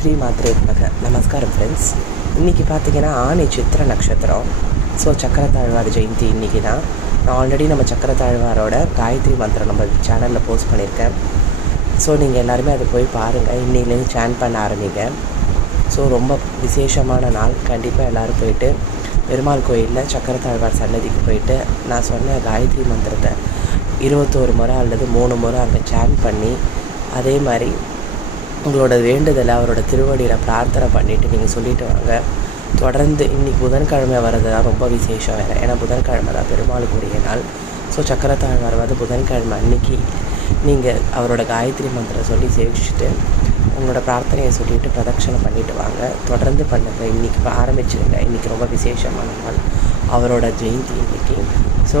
ஸ்ரீ மாத்ரே நமக. நமஸ்காரம் ஃப்ரெண்ட்ஸ். இன்றைக்கி பார்த்திங்கன்னா ஆணி சித்திர நட்சத்திரம். ஸோ சக்கரத்தாழ்வார் ஜெயந்தி இன்றைக்கி தான். நான் ஆல்ரெடி நம்ம சக்கரத்தாழ்வாரோட காயத்ரி மந்திரம் நம்ம சேனலில் போஸ்ட் பண்ணியிருக்கேன். ஸோ நீங்கள் எல்லாருமே அதை போய் பாருங்கள். இன்னிலேருந்து சேன் பண்ண ஆரம்பிங்க. ஸோ ரொம்ப விசேஷமான நாள். கண்டிப்பாக எல்லோரும் போயிட்டு பெருமாள் கோயிலில் சக்கரத்தாழ்வார் சன்னதிக்கு போயிட்டு நான் சொன்ன காயத்ரி மந்திரத்தை 21 முறை அல்லது 3 முறை அங்கே சேன் பண்ணி, அதே மாதிரி உங்களோட வேண்டுதலை அவரோட திருவடியில் பிரார்த்தனை பண்ணிவிட்டு நீங்கள் சொல்லிவிட்டு வாங்க. தொடர்ந்து இன்றைக்கி புதன்கிழமை வர்றது தான் ரொம்ப விசேஷம் வேறு. ஏன்னா புதன்கிழமை தான் பெருமாளுக்குரிய நாள். ஸோ சக்கரத்தாழ்வார் வந்து புதன்கிழமை அன்றைக்கி நீங்கள் அவரோட காயத்ரி மந்திரம் சொல்லி சேவிச்சுட்டு உங்களோட பிரார்த்தனையை சொல்லிவிட்டு பிரதட்சணை பண்ணிவிட்டு வாங்க. தொடர்ந்து பண்ணுங்கள். இன்றைக்கி ஆரம்பிச்சிருங்க. இன்றைக்கி ரொம்ப விசேஷமான நாள், அவரோட ஜெயந்தி இன்றைக்கி. ஸோ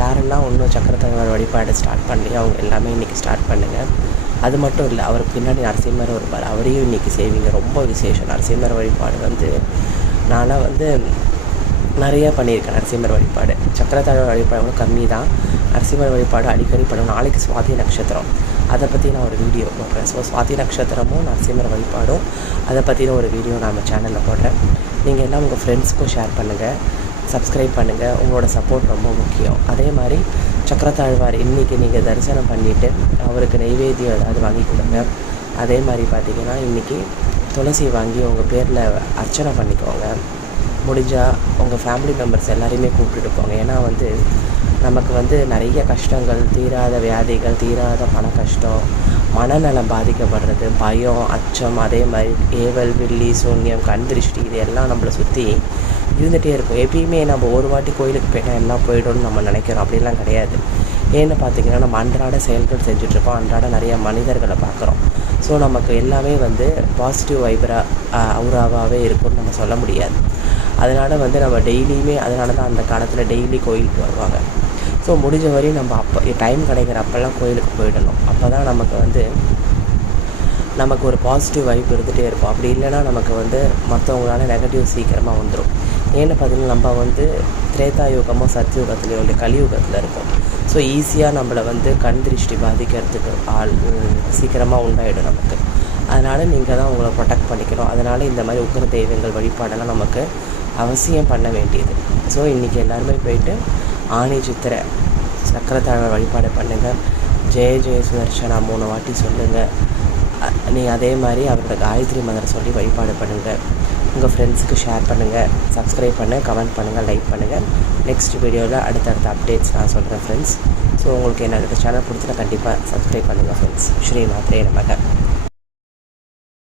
யாரெல்லாம் இன்னும் சக்கரத்தாழ்வார் வழிபாடு ஸ்டார்ட் பண்ணலையோ அவங்க எல்லாமே இன்றைக்கி ஸ்டார்ட் பண்ணுங்கள். அது மட்டும் இல்லை, அவருக்கு பின்னாடி நரசிம்மர் இருப்பார், அவரையும் இன்றைக்கி செய்வீங்க. ரொம்ப விசேஷம் நரசிம்மர் வழிபாடு வந்து நான்லாம் வந்து நிறையா பண்ணியிருக்கேன். நரசிம்மர் வழிபாடு சக்கரத்தாழ்வார் வழிபாடு கூட கம்மி தான். நரசிம்மர் வழிபாடு அடிக்கடி பண்ணுவோம். நாளைக்கு சுவாதி நட்சத்திரம், அதை பற்றி நான் ஒரு வீடியோ போடுறேன். ஸோ சுவாதி நட்சத்திரமும் நரசிம்மர் வழிபாடும் அதை பற்றின ஒரு வீடியோ நம்ம சேனலில் போடுறேன். நீங்கள் எல்லாம் உங்கள் ஃப்ரெண்ட்ஸுக்கும் ஷேர் பண்ணுங்கள், சப்ஸ்கிரைப் பண்ணுங்கள். உங்களோட சப்போர்ட் ரொம்ப முக்கியம். அதே மாதிரி சக்கரத்தாழ்வார் இன்றைக்கி நீங்கள் தரிசனம் பண்ணிவிட்டு அவருக்கு நெய்வேத்தியம் ஏதாவது வாங்கி கொடுங்க. அதே மாதிரி பார்த்திங்கன்னா இன்றைக்கி துளசி வாங்கி உங்கள் பேரில் அர்ச்சனை பண்ணிக்கோங்க. முடிஞ்சால் உங்கள் ஃபேமிலி மெம்பர்ஸ் எல்லாரையுமே கூப்பிட்டுட்டு போங்க. ஏன்னா வந்து நமக்கு வந்து நிறைய கஷ்டங்கள், தீராத வியாதிகள், தீராத பண கஷ்டம், மனநலம் பாதிக்கப்படுறது, பயம், அச்சம், அதே மாதிரி ஏவல், வில்லி, சூன்யம், கண் திருஷ்டி, இது எல்லாம் நம்மளை சுற்றி இருந்துகிட்டே இருக்கும். எப்பயுமே நம்ம ஒரு வாட்டி கோயிலுக்கு போயிட்டால் எல்லாம் போய்டும்னு நம்ம நினைக்கிறோம். அப்படிலாம் கிடையாது. ஏன்னு பார்த்திங்கன்னா நம்ம அன்றாட செயல்கள் செஞ்சுட்ருக்கோம். அன்றாட நிறைய மனிதர்களை பார்க்குறோம். ஸோ நமக்கு எல்லாமே வந்து பாசிட்டிவ் அவுராவாகவே இருக்கும்னு நம்ம சொல்ல முடியாது. அதனால் வந்து நம்ம டெய்லியுமே, அதனால தான் அந்த காலத்தில் டெய்லி கோயிலுக்கு வருவாங்க. ஸோ முடிஞ்ச வரையும் நம்ம அப்போ டைம் கிடைக்கிற அப்போல்லாம் கோயிலுக்கு போயிடணும். அப்போ தான் நமக்கு ஒரு பாசிட்டிவ் வைப் இருந்துகிட்டே இருக்கும். அப்படி இல்லைன்னா நமக்கு வந்து மற்றவங்களால நெகட்டிவ் சீக்கிரமாக வந்துடும். ஏன்னு பார்த்திங்கன்னா நம்ம வந்து திரேதாயுகமோ சத்யுகத்துலேயோ இல்லை கலியுகத்தில் இருக்கும். ஸோ ஈஸியாக நம்மளை வந்து கண் திருஷ்டி பாதிக்கிறதுக்கு சீக்கிரமாக உண்டாயிடும் நமக்கு. அதனால் நீங்கள் தான் உங்களை ப்ரொடெக்ட் பண்ணிக்கணும். அதனால் இந்த மாதிரி உக்கிர தெய்வங்கள் வழிபாடெல்லாம் நமக்கு அவசியம் பண்ண வேண்டியது. ஸோ இன்றைக்கி எல்லாருமே போயிட்டு ஆணி சித்திர சக்கரத்தாழ்வார் வழிபாடு பண்ணுங்கள். ஜெய ஜெய சுதர்ஷனா 3 வாட்டி சொல்லுங்கள். அதே மாதிரி அவரோட காயத்ரி மந்திரம் சொல்லி வழிபாடு பண்ணுங்கள். உங்கள் ஃப்ரெண்ட்ஸுக்கு ஷேர் பண்ணுங்கள், சப்ஸ்கிரைப் பண்ணுங்கள், கமெண்ட் பண்ணுங்கள், லைக் பண்ணுங்கள். நெக்ஸ்ட் வீடியோவில் அடுத்தடுத்த அப்டேட்ஸ் நான் சொல்கிறேன் ஃப்ரெண்ட்ஸ். ஸோ உங்களுக்கு என்னோட சேனல் பிடிச்சினா கண்டிப்பாக சப்ஸ்கிரைப் பண்ணுங்கள் ஃப்ரெண்ட்ஸ். ஸ்ரீ மாத்ரே நமக.